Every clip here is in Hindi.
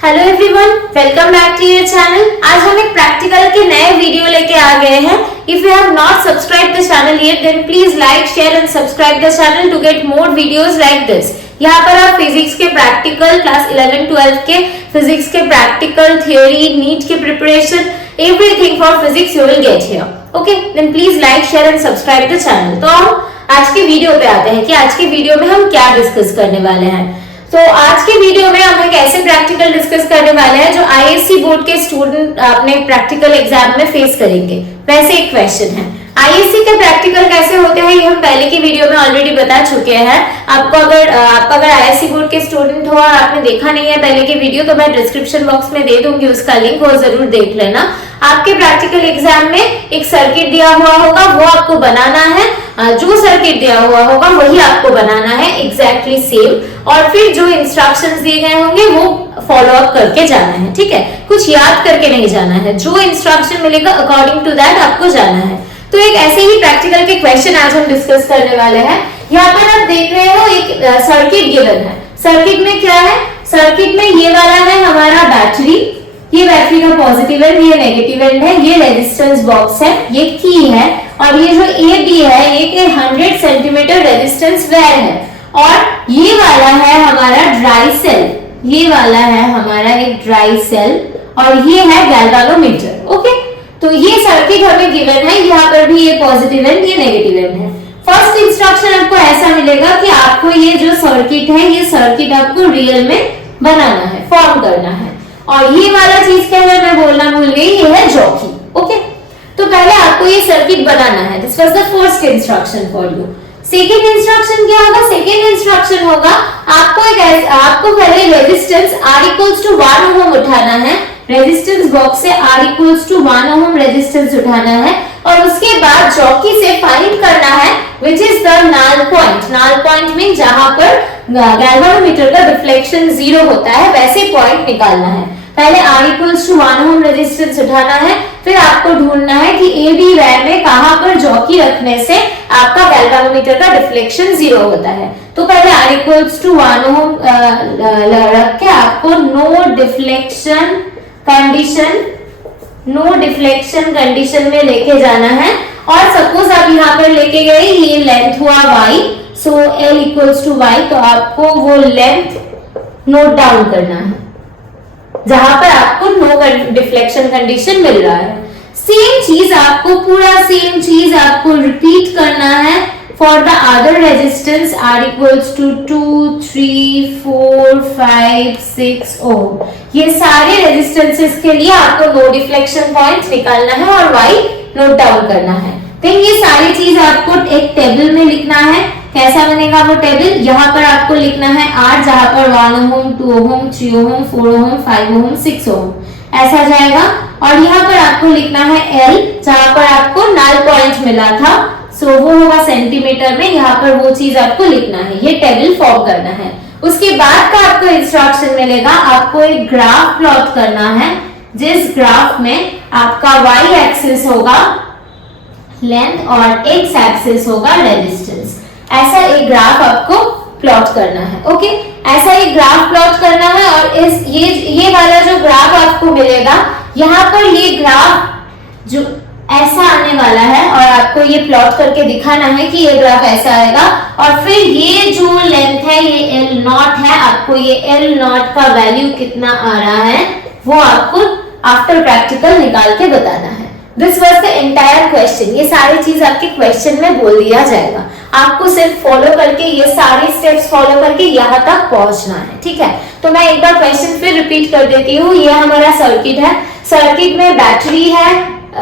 Hello everyone, welcome back to your channel. आज हम एक प्रैक्टिकल के नए वीडियो लेके आ गए हैं। If you have not subscribe the channel yet then please like, share and subscribe the channel to get more videos like this. यहाँ पर आप फिजिक्स के प्रैक्टिकल, क्लास 11 12 के फिजिक्स के प्रैक्टिकल, थ्योरी, नीट के preparation, everything for physics you will get here. Okay, then please like, share and subscribe the channel. तो हम आज के वीडियो पे आते हैं कि आज के वीडियो में हम क्या डिस्कस करने वाले हैं। तो आज के वीडियो में हम एक ऐसे प्रैक्टिकल डिस्कस करने वाले हैं जो आईएससी बोर्ड के स्टूडेंट अपने प्रैक्टिकल एग्जाम में फेस करेंगे। वैसे एक क्वेश्चन है, आईएससी के प्रैक्टिकल कैसे होते हैं ये हम पहले की वीडियो में ऑलरेडी बता चुके हैं। आपको अगर आईएससी बोर्ड के स्टूडेंट हो और आपने देखा नहीं है पहले की वीडियो, तो मैं डिस्क्रिप्शन बॉक्स में दे दूंगी उसका लिंक, वो जरूर देख लेना। आपके प्रैक्टिकल एग्जाम में एक सर्किट दिया हुआ होगा, वो आपको बनाना है। जो सर्किट दिया हुआ होगा वही आपको बनाना है, एग्जैक्टली सेम। और फिर जो इंस्ट्रक्शंस दिए गए होंगे वो फॉलो अप करके जाना है, ठीक है। कुछ याद करके नहीं जाना है, जो इंस्ट्रक्शन मिलेगा अकॉर्डिंग टू दैट आपको जाना है। तो एक ऐसे ही प्रैक्टिकल के क्वेश्चन आज हम डिस्कस करने वाले हैं। यहाँ पर आप देख रहे हो एक सर्किट गिवन है। सर्किट में क्या है? सर्किट में ये वाला है हमारा बैटरी, ये बैटरी का पॉजिटिव एंड, ये नेगेटिव एंड है, ये रेजिस्टेंस बॉक्स है, ये की है, और ये जो ए बी है एक 100 सेंटीमीटर रेजिस्टेंस वायर है। और ये वाला है हमारा ड्राई सेल, ये वाला है हमारा एक ड्राई सेल, और ये है गैल्वेनोमीटर। ओके, तो ये सर्किट हमें गिवन है। यहाँ पर भी ये पॉजिटिव एंड, ये नेगेटिव एंड है। फर्स्ट इंस्ट्रक्शन आपको ऐसा मिलेगा कि आपको ये जो सर्किट है, ये सर्किट आपको रियल में बनाना है, फॉर्म करना है। और ये वाला चीज क्या है मैं बोलना भूल गई, ये है जॉकी। ओके, तो पहले आपको ये सर्किट बनाना है। This was the first instruction for you. Second instruction क्या होगा? सेकेंड इंस्ट्रक्शन होगा आपको पहले resistance R equals to 1 ohm उठाना है। रेजिस्टेंस बॉक्स से R equals to 1 ohm resistance उठाना है, और उसके बाद जॉकी से फाइंड करना है which is the null point. Null point mean जहां पर गैल्वेनोमीटर का डिफ्लेक्शन 0 होता है, वैसे पॉइंट निकालना है। पहले R equals to 1 ohm resistance उठाना है, फिर आपको ढूंढना है कि ए बी वायर में कहां पर जॉकी रखने से आपका गैल्वेनोमीटर का डिफ्लेक्शन 0 होता है। तो पहले R इक्वल्स टू 1 ओम रख के आपको नो डिफ्लेक्शन कंडीशन में लेके जाना है। और सपोज आप यहाँ पर लेके गए, ये लेंथ हुआ y, so L equals to y, तो आपको वो लेंथ नोट डाउन करना है जहां पर आपको नो डिफ्लेक्शन कंडीशन मिल रहा है। सेम चीज आपको, पूरा सेम चीज आपको रिपीट करना है for the other resistance R equals to 2, 3, 4, 5, 6 ohm. ये सारे रेजिस्टेंसेस के लिए आपको नो डिफ्लेक्शन पॉइंट निकालना है और y नोट डाउन करना है। देन ये सारी चीज आपको एक टेबल में लिखना है। कैसा बनेगा वो टेबल? यहाँ पर आपको लिखना है R, जहां पर 1 ओम, 2 ओम, 3 ओम, 4 ओम, 5 ओम, 6 ओम ऐसा जाएगा। और यहाँ पर आपको लिखना है L, जहां पर आपको नल पॉइंट मिला था, सो वो होगा सेंटीमीटर में। यहाँ पर वो चीज आपको लिखना है, ये टेबल फॉर्म करना है। उसके बाद का आपको इंस्ट्रक्शन मिलेगा, आपको एक ग्राफ प्लॉट करना है, जिस ग्राफ में आपका y एक्सिस होगा लेंथ और x एक्सिस होगा रेजिस्टेंस। ऐसा एक ग्राफ आपको प्लॉट करना है। ओके, ऐसा एक ग्राफ प्लॉट करना है। और ये वाला जो ग्राफ आपको मिलेगा, यहाँ पर ये ग्राफ जो ऐसा आने वाला है, और आपको ये प्लॉट करके दिखाना है कि ये ग्राफ ऐसा आएगा। और फिर ये जो लेंथ है ये L नॉट है, आपको ये L नॉट का वैल्यू कितना आ रहा है वो आपको आफ्टर प्रैक्टिकल निकाल के बताना है। This was the entire question. ये सारी चीज आपके क्वेश्चन में बोल दिया जाएगा, आपको सिर्फ फॉलो करके, ये सारे स्टेप्स फॉलो करके यहाँ तक पहुंचना है, ठीक है। तो मैं एक बार क्वेश्चन फिर रिपीट कर देती हूँ। ये हमारा सर्किट है, सर्किट में बैटरी है,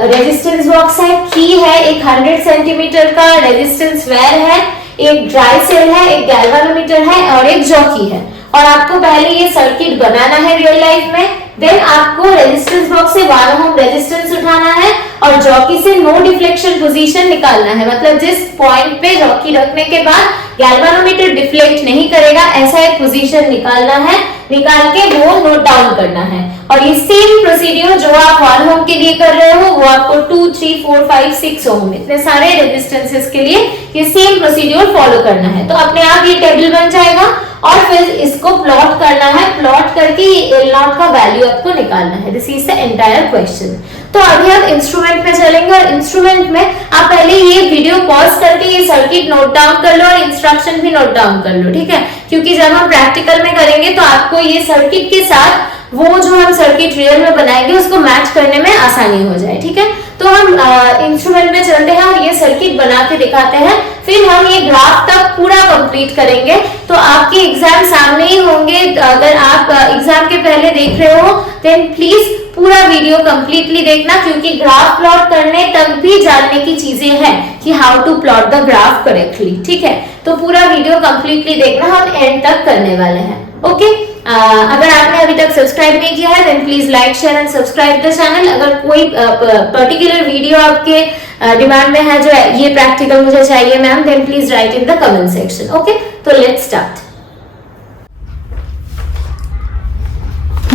रेजिस्टेंस बॉक्स है, की है, एक 100 सेंटीमीटर का रेजिस्टेंस वायर है, एक ड्राई सेल है, एक गैल्वेनोमीटर है और एक जॉकी है। और आपको पहले ये सर्किट बनाना है रियल लाइफ में। देन आपको रेजिस्टेंस बॉक्स से 1 ओम रेजिस्टेंस उठाना है और जॉकी से नो डिफ्लेक्शन पोजीशन निकालना है, मतलब जिस पॉइंट पे जॉकी रखने के बाद गैल्वेनोमीटर डिफ्लेक्ट नहीं करेगा, ऐसा एक पोजीशन निकालना है। निकाल के वो नोट डाउन करना है। और ये सेम प्रोसीड्यूर जो आप 1 ओम के लिए कर रहे हो वो आपको 2, 3, 4, 5, 6 ओम इतने सारे रेजिस्टेंसेस के लिए ये सेम प्रोसीड्यूर फॉलो करना है। तो अपने आप ये टेबल बन जाएगा और फिर इसको प्लॉट करना है, प्लॉट करके ये L0 का वैल्यू आपको निकालना है। This is the entire question. तो अभी हम इंस्ट्रूमेंट में चलेंगे और इंस्ट्रूमेंट में आप पहले ये वीडियो पॉज करके ये सर्किट नोट डाउन कर लो और इंस्ट्रक्शन भी नोट डाउन कर लो, ठीक है, क्योंकि जब हम प्रैक्टिकल में करेंगे तो आपको ये सर्किट के साथ वो जो हम सर्किट रियल में बनाएंगे उसको मैच करने में आसानी हो जाए, ठीक है। तो हम इंस्ट्रूमेंट में चलते हैं और ये सर्किट बना के दिखाते हैं, फिर हम ये ग्राफ तक पूरा कंप्लीट करेंगे। तो आपके एग्जाम सामने ही होंगे, अगर आप एग्जाम के पहले देख रहे हो देन प्लीज पूरा वीडियो कंप्लीटली देखना, क्योंकि ग्राफ प्लॉट करने तक भी जानने की चीजें हैं कि how to plot the graph correctly, ठीक है। तो पूरा वीडियो कंप्लीटली देखना, हम एंड तक करने वाले हैं, ओके। अगर आपने अभी तक सब्सक्राइब नहीं किया है then please like share and subscribe the channel. अगर कोई पर्टिकुलर वीडियो आपके डिमांड में है जो ये प्रैक्टिकल मुझे चाहिए ma'am, then please write in the comment section, okay. तो let's start.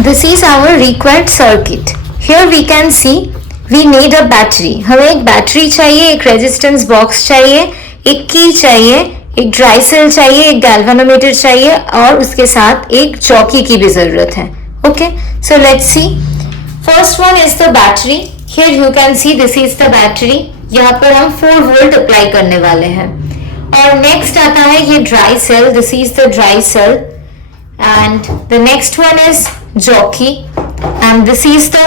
This is our required circuit. Here we can see we need a battery. हमें एक बैटरी चाहिए, एक रेजिस्टेंस बॉक्स चाहिए, एक की चाहिए, एक ड्राई सेल चाहिए, एक गैल्वेनोमीटर चाहिए और उसके साथ एक चौकी की भी जरूरत है, okay. So let's see, first one is the battery. Here you can see this is the battery. यहाँ पर हम 4 वोल्ट अप्लाई करने वाले हैं। और नेक्स्ट आता है ये dry cell, this is the dry cell and the next one is jockey and this is the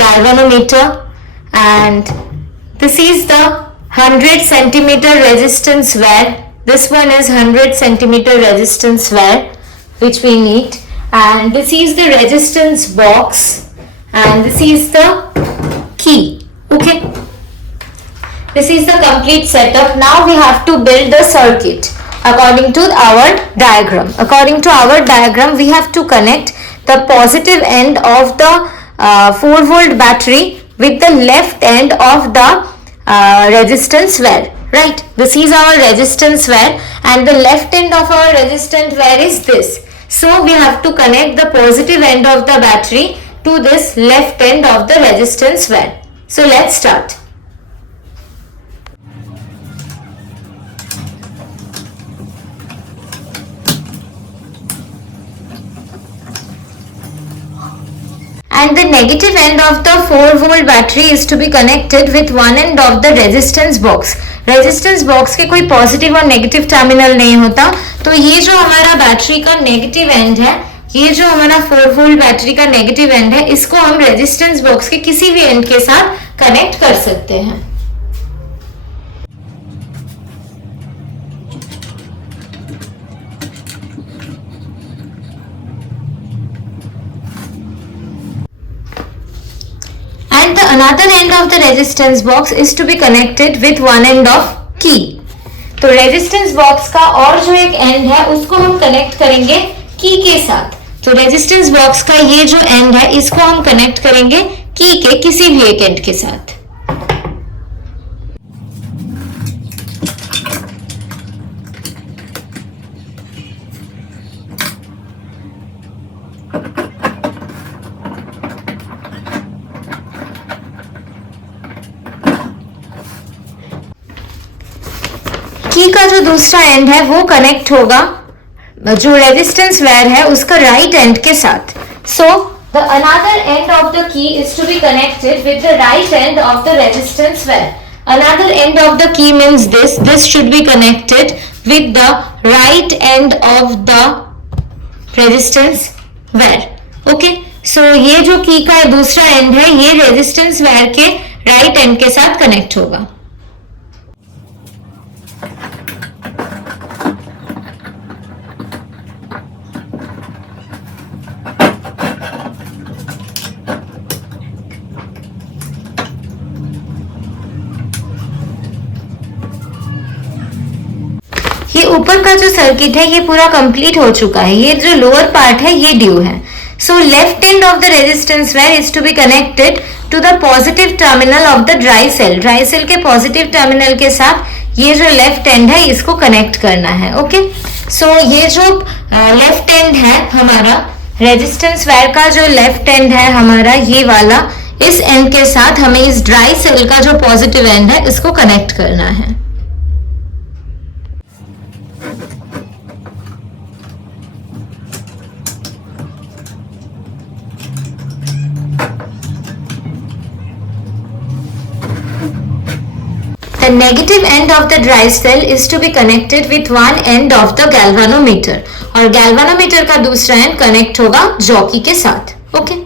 galvanometer and this is the 100 centimeter resistance wire. This one is 100 centimeter resistance wire which we need, and this is the resistance box and this is the key, okay. This is the complete setup. Now we have to build the circuit according to our diagram. According to our diagram, we have to connect the positive end of the 4 volt battery with the left end of the resistance wire, right? This is our resistance wire and the left end of our resistance wire is this. So we have to connect the positive end of the battery to this left end of the resistance wire. So let's start. And the negative end of the 4 volt battery is to be connected with one end of the resistance box. resistance box के कोई पॉजिटिव और नेगेटिव टर्मिनल नहीं होता, तो ये जो हमारा बैटरी का नेगेटिव एंड है, ये जो हमारा 4 वोल्ट बैटरी का नेगेटिव एंड है, इसको हम रेजिस्टेंस बॉक्स के किसी भी एंड के साथ कनेक्ट कर सकते हैं। And the another end of the resistance box is to be connected with one end of key. तो resistance box का और जो एक end है उसको हम कनेक्ट करेंगे की के साथ। तो resistance box का ये जो end है इसको हम कनेक्ट करेंगे की के किसी भी एक end के साथ। की का जो दूसरा एंड है वो कनेक्ट होगा जो रेजिस्टेंस वायर है उसका राइट एंड के साथ। So the another end of the key is to be connected with the right end of the resistance wire. Another end of the key means this should be connected with the right end of the resistance wire, okay. So ये जो की का दूसरा एंड है ये रेजिस्टेंस वायर के राइट एंड के साथ कनेक्ट होगा। ये ऊपर का जो सर्किट है ये पूरा कंप्लीट हो चुका है, ये जो लोअर पार्ट है ये ड्यू है। So left end of the resistance wire is to be connected to the positive terminal of the dry cell. Dry cell के पॉजिटिव टर्मिनल के साथ ये जो लेफ्ट एंड है इसको कनेक्ट करना है, ओके। सो ये जो लेफ्ट एंड है हमारा रेजिस्टेंस वायर का जो लेफ्ट एंड है हमारा ये वाला, इस एंड के साथ हमें इस ड्राई सेल का जो पॉजिटिव एंड है इसको कनेक्ट करना है। The negative end of the dry cell is to be connected with one end of the galvanometer. और galvanometer का दूसरा end connect होगा jockey के साथ. Okay?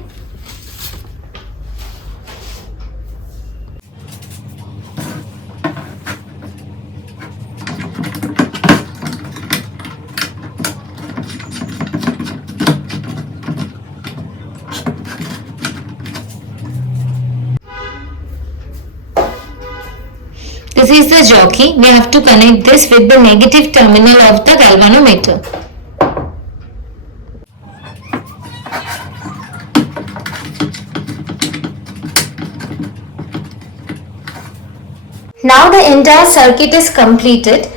This is the jockey. We have to connect this with the negative terminal of the galvanometer. Now the entire circuit is completed.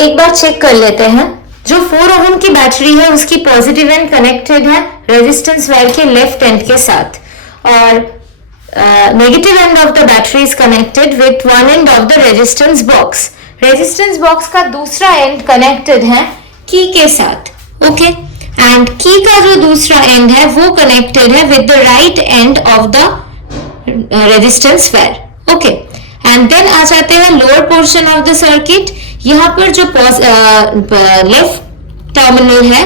एक बार चेक कर लेते हैं. जो 4 ओम की बैटरी है उसकी पॉजिटिव एंड कनेक्टेड है रेजिस्टेंस वायर के लेफ्ट एंड के साथ और negative end of the battery is connected with one end of the resistance box. Resistance box का दूसरा end connected है key के साथ. Okay? And key का जो दूसरा end है वो connected है with the right end of the resistance wire. Okay? And then आ जाते हैं lower portion of the circuit. यहाँ पर जो left terminal है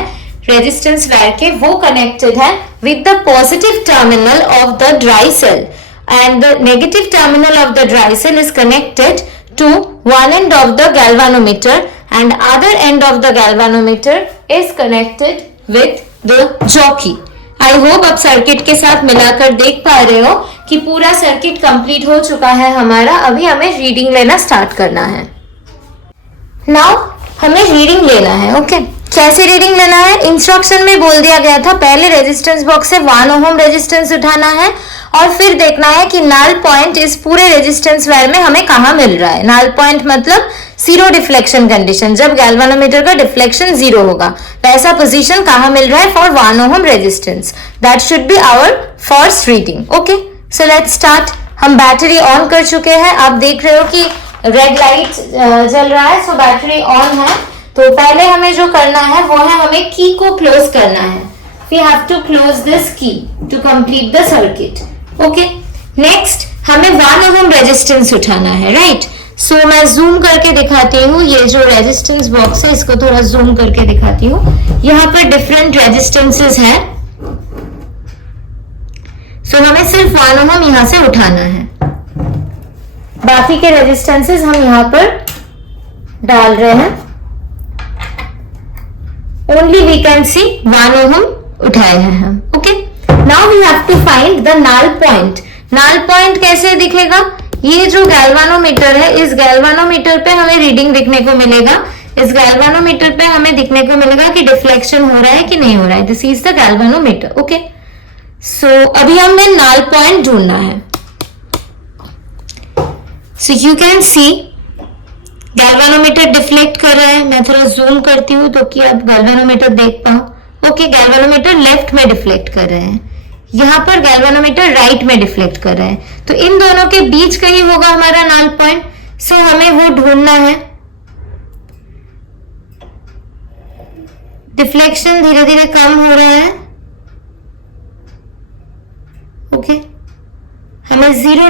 resistance wire के वो connected है with the positive terminal of the dry cell. And the negative terminal of the dry cell is connected to one end of the galvanometer and other end of the galvanometer is connected with the jockey. I hope आप सर्किट के साथ मिलाकर देख पा रहे हो कि पूरा सर्किट कंप्लीट हो चुका है हमारा. अभी हमें रीडिंग लेना स्टार्ट करना है. नाउ हमें रीडिंग लेना है. ओके कैसे रीडिंग लेना है? इंस्ट्रक्शन में बोल दिया गया था पहले रेजिस्टेंस बॉक्स से 1 ओम रेजिस्टेंस उठाना है और फिर देखना है कि नल पॉइंट इस पूरे रेजिस्टेंस वायर में हमें कहाँ मिल रहा है. नल पॉइंट मतलब जीरो डिफ्लेक्शन कंडीशन, जब गैल्वानोमीटर का डिफ्लेक्शन जीरो होगा वैसा पोजीशन कहाँ मिल रहा है for 1 ohm resistance. That should be our first reading. Okay so let's start. हम बैटरी ऑन कर चुके हैं. आप देख रहे हो कि रेड लाइट जल रहा है सो बैटरी ऑन है. तो पहले हमें जो करना है वो है हमें की को क्लोज करना है. We have to close this key to complete the circuit. Okay. Next हमें 1 ओम रेजिस्टेंस उठाना है. राइट सो मैं जूम करके दिखाती हूँ. ये जो रेजिस्टेंस बॉक्स है इसको थोड़ा जूम करके दिखाती हूँ. यहाँ पर डिफरेंट रेजिस्टेंसेस है. सो हमें सिर्फ 1 ओम यहाँ से उठाना है. बाकी के रेजिस्टेंसेस हम यहाँ पर डाल रहे हैं. Only we can see 1 ओम उठाए हैं हम. Okay now we have to find the null point. Null point कैसे दिखेगा? ये जो गैल्वानोमीटर है इस गैल्वानोमीटर पे हमें रीडिंग दिखने को मिलेगा. इस गैल्वानोमीटर पे हमें दिखने को मिलेगा कि डिफ्लेक्शन हो रहा है कि नहीं हो रहा है. This is the galvanometer. Okay so अभी हमें नल पॉइंट ढूंढना है. So you can see galvanometer deflect कर रहा है. मैं थोड़ा जूम करती हूँ तो कि आप गैल्वानोमीटर देख पाओ. ओके गैल्वानोमीटर लेफ्ट में डिफ्लेक्ट कर रहे हैं. यहाँ पर गैल्वानोमीटर राइट में डिफ्लेक्ट कर रहे हैं. तो इन दोनों के बीच कहीं होगा हमारा नल पॉइंट. सो हमें वो ढूंढना है. डिफ्लेक्शन धीरे धीरे कम हो रहा है. ओके हमें zero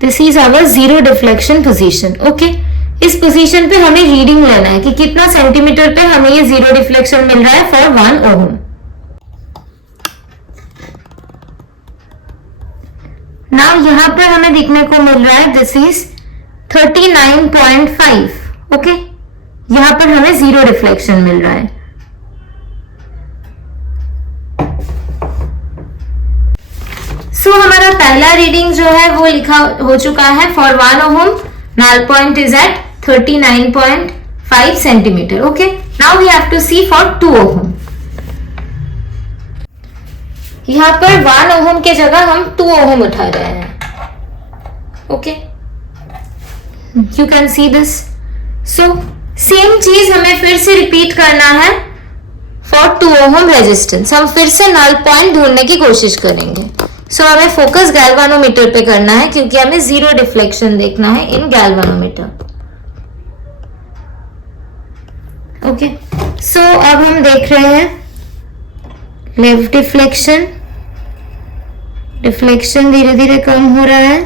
this is our zero deflection position. Okay इस पोजीशन पे हमें रीडिंग लेना है कि कितना सेंटीमीटर पे हमें ये जीरो डिफ्लेक्शन मिल रहा है फॉर 1 ओम. नाउ यहाँ पर हमें दिखने को मिल रहा है दिस इज 39.5. ओके यहाँ पर हमें जीरो डिफ्लेक्शन मिल रहा है. सो हमारा पहला रीडिंग जो है वो लिखा हो चुका है for 1 ohm. Null point is at 39.5 centimetre. Okay now we have to see for 2 ohm. यहाँ पर 1 ओम के जगह हम 2 ओम उठा रहे हैं. Okay you can see this. So same चीज हमें फिर से रिपीट करना है फॉर 2 ओम रेजिस्टेंस. हम फिर से नल पॉइंट ढूंढने की कोशिश करेंगे. सो हमें फोकस गैल्वानोमीटर पे करना है क्योंकि हमें जीरो डिफ्लेक्शन देखना है इन गैल्वानोमीटर. ओके, सो अब हम देख रहे हैं लेफ्ट डिफ्लेक्शन। डिफ्लेक्शन धीरे धीरे कम हो रहा है।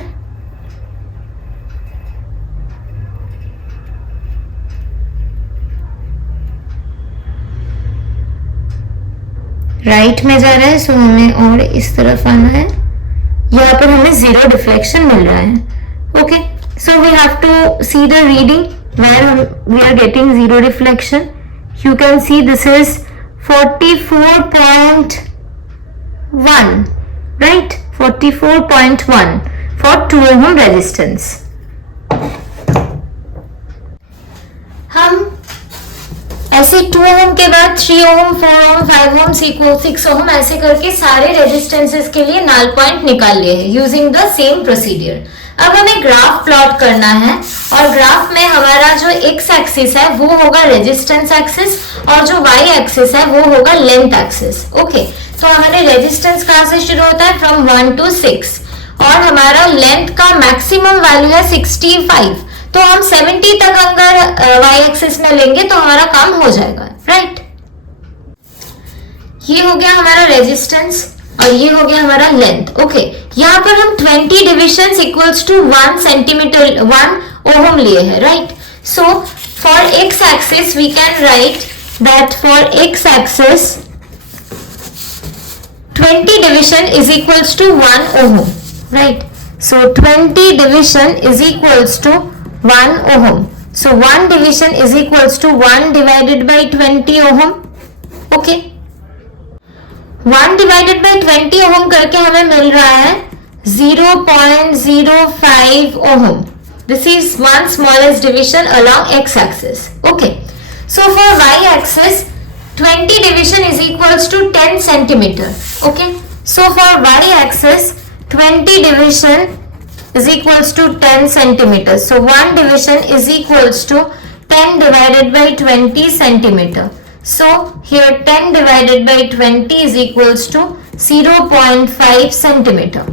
राइट में जा रहा है, सो हमें और इस तरफ आना है। यहाँ पर हमें जीरो डिफ्लेक्शन मिल रहा है। Okay, so we have to see the reading where we are getting zero deflection. You can see this is 44.1, right? 44.1 for 2 ohm resistance. हम ऐसे 2 ohm के बाद 3 ohm, 4 ohm, 5 ohm, 6 ohm ऐसे करके सारे रेजिस्टेंसेस के लिए null point निकाल लिए हैं using the same procedure. अब हमें ग्राफ प्लॉट करना है और ग्राफ में हमारा जो एक्स एक्सिस है वो होगा रेजिस्टेंस एक्सिस और जो वाई एक्सिस है वो होगा लेंथ एक्सिस। ओके, तो हमारे रेजिस्टेंस कहाँ से शुरू होता है? फ्रॉम 1 to 6 और हमारा लेंथ का मैक्सिमम वैल्यू है 65। तो हम 70 तक अगर वाई एक्सिस में लेंगे तो हमारा काम हो जाएगा, राइट? ये हो गया हमारा रेजिस्टेंस और ये हो गया हमारा लेंथ। ओके, यहाँ पर हम 20 division equals to 1 centimetre 1 ohm लिए हैं, right? So for x axis we can write that for x axis 20 division is equals to 1 ohm, right? So 20 division is equals to 1 ohm. So 1 division is equals to 1 divided by 20 ohm. Okay, 1 divided by 20 ohm करके हमें मिल रहा है 0.05 ohm. This is one smallest division along x axis. Okay, so for y axis 20 division is equals to 10 centimetre. Okay, so for y axis 20 division is equals to 10 centimeter. So 1 division is equals to 10 divided by 20 centimeter. So here 10 divided by 20 is equals to 0.5 centimeter.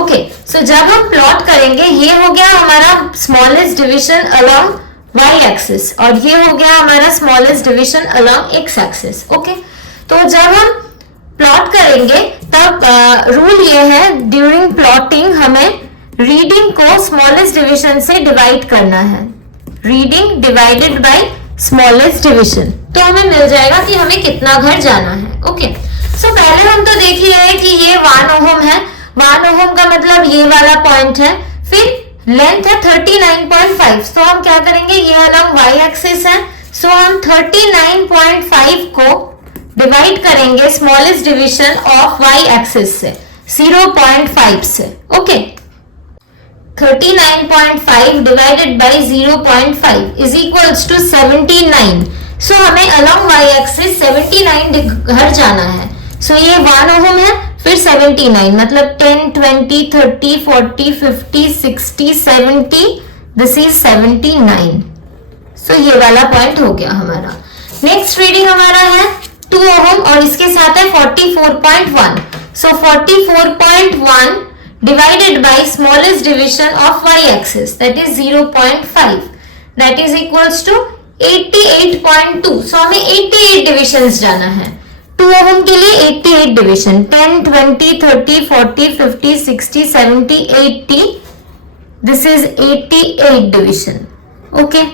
Okay, so जब हम प्लॉट करेंगे ये हो गया हमारा smallest division along y axis और ये हो गया हमारा smallest division along x axis. Okay, तो जब हम प्लॉट करेंगे तब रूल ये है ड्यूरिंग प्लॉटिंग हमें रीडिंग को स्मॉलेस्ट डिवीजन से डिवाइड करना है। Reading divided by smallest division, तो हमें मिल जाएगा कि हमें कितना घर जाना है। ओके, सो पहले हम तो देख ही रहे हैं कि ये 1 ओहम है। 1 ओहम का मतलब ये वाला पॉइंट है। फिर लेंथ है 39.5, तो हम क्या करेंगे, ये अलग y एक्सिस है, सो हम 39.5 को डिवाइड करेंगे smallest division of y axis से 0.5 से। Okay, 39.5 divided by 0.5 is equals to 79. So हमें along y axis 79 घर जाना है। So ये 1 ओहम है, फिर 79 मतलब 10, 20, 30, 40, 50, 60, 70, this is 79. So ये वाला पॉइंट हो गया हमारा। नेक्स्ट रीडिंग हमारा है 2 ओहम और इसके साथ है 44.1. So 44.1 divided by smallest division of y axis, that is 0.5, that is equals to 88.2. so हमें 88 divisions जाना है। 2 ओहम के लिए 88 division, 10, 20, 30, 40, 50, 60, 70, 80, this is 88 division. Okay,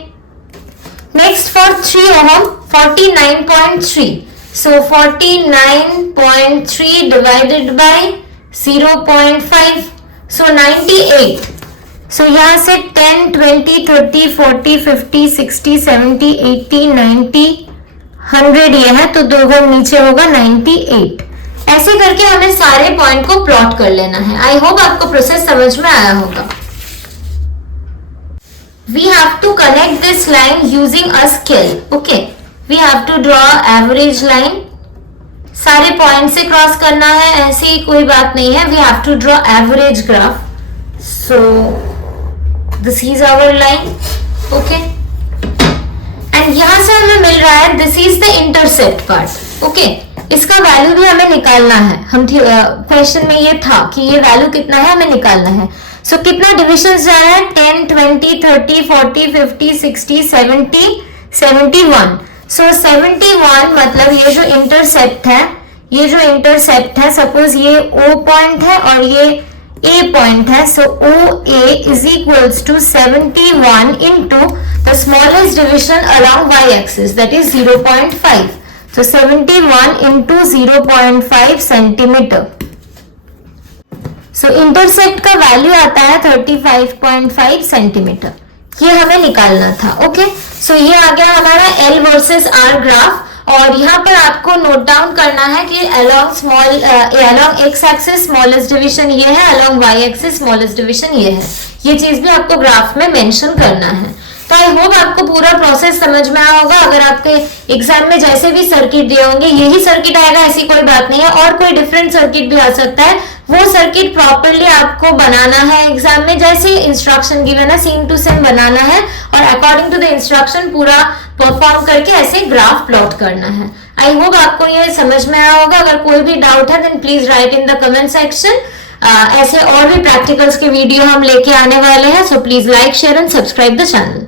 next for 3 ohm 49.3. so 49.3 divided by 0.5, so 98. so यहाँ से 10, 20, 30, 40, 50, 60, 70, 80, 90, 100 ये है, तो 2 ओहम नीचे होगा 98। ऐसे करके हमें सारे पॉइंट को प्लॉट कर लेना है। आई होप आपको प्रोसेस समझ में आया होगा। We have to connect this line using a scale. Okay, we have to draw average line. सारे पॉइंट से क्रॉस करना है, ऐसी कोई बात नहीं है। We have to draw average graph. So this is our line. Okay, and यहाँ से हमें मिल रहा है this is the intercept part. Okay, इसका वैल्यू भी हमें निकालना है। हम क्वेश्चन में ये था कि ये वैल्यू कितना है हमें निकालना है। सो कितना डिविजन जाना है, 10, 20, 30, 40, 50, 60, 70, 71. सो 71 मतलब ये जो इंटरसेप्ट है, सपोज ये O पॉइंट है और ये A पॉइंट है, so OA is equals to 71 into the smallest division along y axis that is 0.5. So 71 into 0.5 centimetre. So intercept का वैल्यू आता है 35.5 सेंटीमीटर. ये हमें निकालना था. ओके, सो ये आ गया हमारा L वर्सेस R ग्राफ. और यहाँ पर आपको नोट डाउन करना है कि along x axis smallest division ये है, along y axis smallest division ये है. ये चीज भी आपको ग्राफ में मेंशन करना है. तो आई होप आपको पूरा प्रोसेस समझ में आया होगा. अगर आपके एग्जाम में जैसे भी सर्किट दिए होंगे यही सर्किट आएगा ऐसी कोई बात नहीं है, और कोई डिफरेंट सर्किट भी आ सकता है. वो सर्किट प्रॉपरली आपको बनाना है एग्जाम में, जैसे इंस्ट्रक्शन गिवन है सेम टू सेम बनाना है और अकॉर्डिंग टू द इंस्ट्रक्शन पूरा परफॉर्म करके ऐसे ग्राफ प्लॉट करना है. आई होप आपको ये समझ में आया होगा. अगर कोई भी डाउट है then please write in the comment section. ऐसे और भी प्रैक्टिकल्स के वीडियो हम लेके आने वाले हैं. So please like share and subscribe the channel.